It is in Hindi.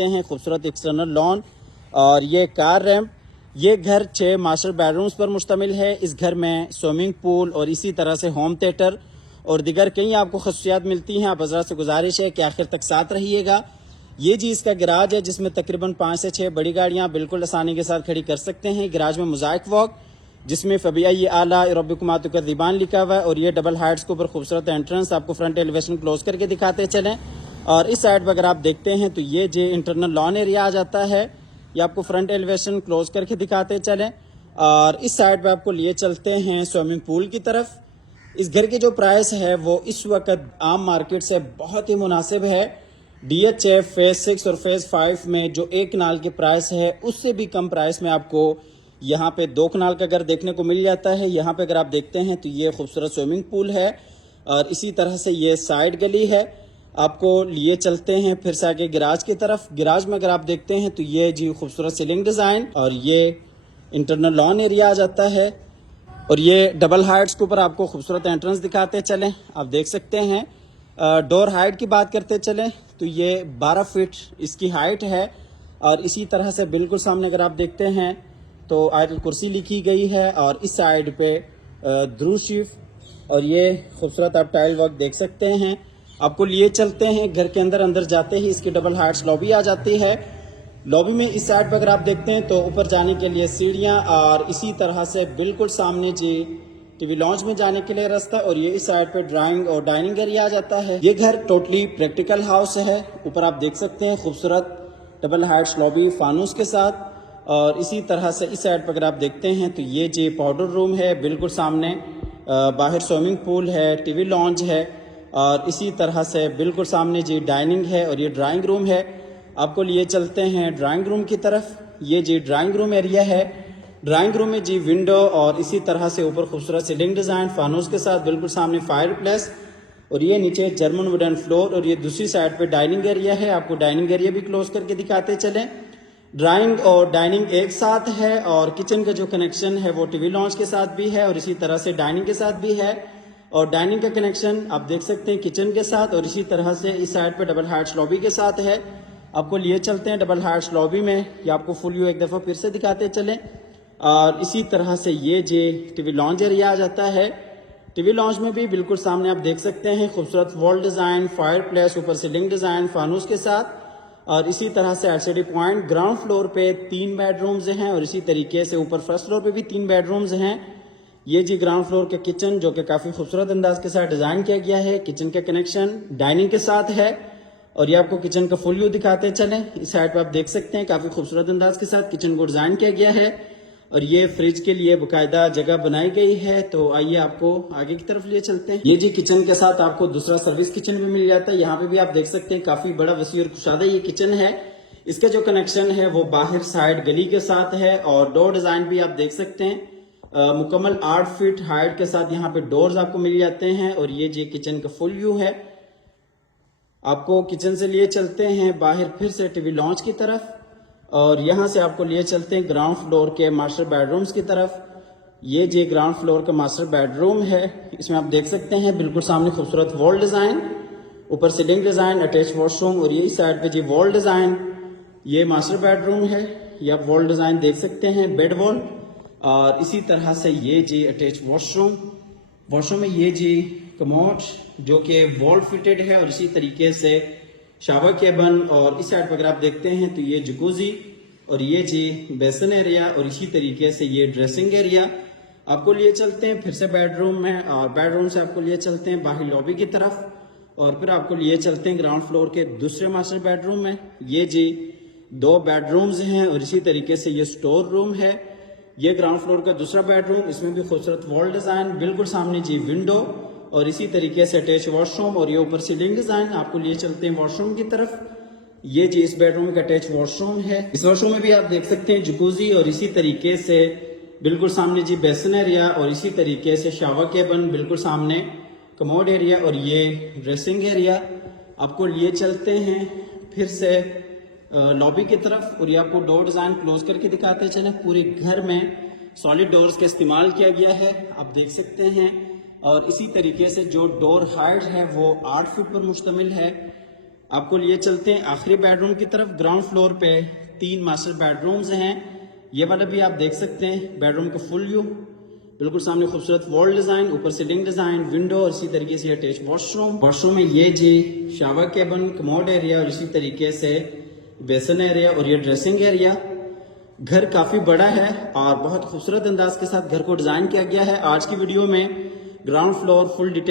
सकते हैं खूबसूरत एक्सटर्नल लॉन और ये कार रैम्प। ये घर 6 मास्टर बेडरूम्स पर मुश्तमिल है। इस घर में स्विमिंग पूल और इसी तरह से होम थिएटर और दिगर कई आपको खसूसियात मिलती हैं। आप हज़रात से गुजारिश है कि आखिर तक साथ रहिएगा। ये जी इसका गैराज है जिसमें तकरीबन 5 से 6 बड़ी गाड़ियाँ बिल्कुल आसानी के साथ खड़ी कर सकते हैं। गैराज में मोज़ाइक वॉक जिसमें फबिया ये आला रबिकुमातुकदीबान लिखा हुआ है और ये डबल हाइट्स के ऊपर खूबसूरत एंट्रेंस आपको फ्रंट एलिवेशन क्लोज करके दिखाते चलें। और इस साइड पर अगर आप देखते हैं तो ये जो इंटरनल लॉन एरिया आ जाता है, ये आपको फ्रंट एलिवेशन क्लोज करके दिखाते चलें। और इस साइड पे आपको लिए चलते हैं स्विमिंग पूल की तरफ। इस घर की जो प्राइस है वो इस वक्त आम मार्केट से बहुत ही मुनासिब है। DHF फेज 6 और फेज 5 में जो 1 कनाल की प्राइस है उससे भी कम प्राइस में आपको यहाँ पे 2 कनाल का घर देखने को मिल जाता है। यहाँ पे अगर आप देखते हैं तो ये खूबसूरत स्विमिंग पूल है और इसी तरह से ये साइड गली है। आपको लिए चलते हैं फिर से आगे गैराज की तरफ। गैराज में अगर आप देखते हैं तो ये जी खूबसूरत सीलिंग डिज़ाइन और ये इंटरनल लॉन एरिया आ जाता है और ये डबल हाइट्स के ऊपर आपको खूबसूरत एंट्रेंस दिखाते चलें। आप देख सकते हैं डोर हाइट की बात करते चलें तो ये 12 फीट इसकी हाइट है और इसी तरह से बिल्कुल सामने अगर आप देखते हैं तो आयतुल कुर्सी लिखी गई है और इस साइड पे दुरूद शरीफ और ये खूबसूरत आप टाइल वर्क देख सकते हैं। आपको लिए चलते हैं घर के अंदर जाते ही इसकी डबल हाइट्स लॉबी आ जाती है। लॉबी में इस साइड पर अगर आप देखते हैं तो ऊपर जाने के लिए सीढ़ियाँ और इसी तरह से बिल्कुल सामने जी टीवी लॉन्च में जाने के लिए रास्ता और ये इस साइड पे ड्राइंग और डाइनिंग एरिया आ जाता है। ये घर टोटली प्रैक्टिकल हाउस है। ऊपर आप देख सकते हैं खूबसूरत डबल हाइट्स लॉबी फानूस के साथ और इसी तरह से इस साइड पर अगर आप देखते हैं तो ये जी पाउडर रूम है। बिल्कुल सामने बाहर स्विमिंग पूल है, टीवी लॉन्च है और इसी तरह से बिल्कुल सामने जी डाइनिंग है और ये ड्राइंग रूम है। आपको लिए चलते हैं ड्राइंग रूम की तरफ। ये जी ड्राइंग रूम एरिया है। ड्राइंग रूम में जी विंडो और इसी तरह से ऊपर खूबसूरत सीलिंग डिज़ाइन फानूस के साथ बिल्कुल सामने फायर प्लेस और ये नीचे जर्मन वुडन फ्लोर और ये दूसरी साइड पे डाइनिंग एरिया है। आपको डाइनिंग एरिया भी क्लोज करके दिखाते चलें। ड्राइंग और डाइनिंग एक साथ है और किचन का जो कनेक्शन है वो टीवी लॉन्च के साथ भी है और इसी तरह से डाइनिंग के साथ भी है और डाइनिंग का कनेक्शन आप देख सकते हैं किचन के साथ और इसी तरह से इस साइड पे डबल हाइट्स लॉबी के साथ है। आपको लिए चलते हैं डबल हाइट्स लॉबी में, ये आपको फुल व्यू एक दफ़ा फिर से दिखाते चलें। और इसी तरह से ये जे टीवी लॉन्च एरिया आ जाता है। टीवी लॉन्च में भी बिल्कुल सामने आप देख सकते हैं खूबसूरत वॉल डिज़ाइन, फायर प्लेस, ऊपर सीलिंग डिज़ाइन फानूस के साथ और इसी तरह से LCD पॉइंट। ग्राउंड फ्लोर पे 3 बेडरूम्स हैं और इसी तरीके से ऊपर फर्स्ट फ्लोर पे भी 3 बेडरूम्स हैं। ये जी ग्राउंड फ्लोर का किचन जो कि काफ़ी खूबसूरत अंदाज के साथ डिज़ाइन किया गया है। किचन का कनेक्शन डाइनिंग के साथ है और ये आपको किचन का फुल व्यू दिखाते चलें। इस साइड पर आप देख सकते हैं काफ़ी खूबसूरत अंदाज के साथ किचन को डिज़ाइन किया गया है और ये फ्रिज के लिए बाकायदा जगह बनाई गई है। तो आइए आपको आगे की तरफ लिए चलते हैं। ये जी किचन के साथ आपको दूसरा सर्विस किचन भी मिल जाता है। यहाँ पे भी आप देख सकते हैं काफी बड़ा वसी और कुशादा ये किचन है। इसका जो कनेक्शन है वो बाहर साइड गली के साथ है और डोर डिजाइन भी आप देख सकते हैं मुकम्मल 8 फीट हाइट के साथ यहाँ पे डोर्स आपको मिल जाते हैं और ये जी किचन का फुल व्यू है। आपको किचन से लिए चलते हैं बाहर फिर से टीवी लॉन्च की तरफ और यहाँ से आपको लिए चलते हैं ग्राउंड फ्लोर के मास्टर बेडरूम्स की तरफ। ये जी ग्राउंड फ्लोर का मास्टर बेडरूम है। इसमें आप देख सकते हैं बिल्कुल सामने खूबसूरत वॉल डिज़ाइन, ऊपर सीलिंग डिज़ाइन, अटैच वॉशरूम और ये साइड पे जी वॉल डिज़ाइन। ये मास्टर बेडरूम है। ये आप वॉल डिज़ाइन देख सकते हैं, बेड वॉल और इसी तरह से ये जी अटैच वॉशरूम। वॉशरूम में ये जी कमोड जो कि वॉल फिटेड है और इसी तरीके से शावर केबन और इस साइड पर अगर आप देखते हैं तो ये जकूजी और ये जी बेसन एरिया और इसी तरीके से ये ड्रेसिंग एरिया। आपको लिए चलते हैं फिर से बेडरूम में और बेडरूम से आपको लिए चलते हैं बाहर लॉबी की तरफ और फिर आपको लिए चलते हैं ग्राउंड फ्लोर के दूसरे मास्टर बेडरूम में। ये जी 2 बेडरूम्स हैं और इसी तरीके से ये स्टोर रूम है। ये ग्राउंड फ्लोर का दूसरा बेडरूम, इसमें भी खूबसूरत वॉल डिज़ाइन, बिल्कुल सामने जी विंडो और इसी तरीके से अटैच वॉशरूम और ये ऊपर सीलिंग डिज़ाइन। आपको लिए चलते हैं वॉशरूम की तरफ। ये जी इस बेडरूम का अटैच वॉशरूम है। इस वॉशरूम में भी आप देख सकते हैं जकूजी और इसी तरीके से बिल्कुल सामने जी बेसन एरिया और इसी तरीके से शावर केबन, बिल्कुल सामने कमोड एरिया और ये ड्रेसिंग एरिया। आपको लिए चलते हैं फिर से लॉबी की तरफ और ये आपको डोर डिज़ाइन क्लोज करके दिखाते चले। पूरे घर में सॉलिड डोर्स का इस्तेमाल किया गया है, आप देख सकते हैं और इसी तरीके से जो डोर हाइट है वो 8 फीट पर मुश्तमिल है। आपको लिए चलते हैं आखिरी बेडरूम की तरफ। ग्राउंड फ्लोर पे 3 मास्टर बेडरूम्स हैं। ये वाला भी आप देख सकते हैं बेडरूम का फुल व्यू। बिल्कुल सामने खूबसूरत वॉल डिजाइन, ऊपर सीलिंग डिजाइन, विंडो और इसी तरीके से अटैच वॉशरूम। वॉशरूम में ये जी शावर केबिन, कमोड एरिया और इसी तरीके से बेसन एरिया और ये ड्रेसिंग एरिया। घर काफी बड़ा है और बहुत खूबसूरत अंदाज के साथ घर को डिजाइन किया गया है। आज की वीडियो में ग्राउंड फ्लोर फुल डिटेल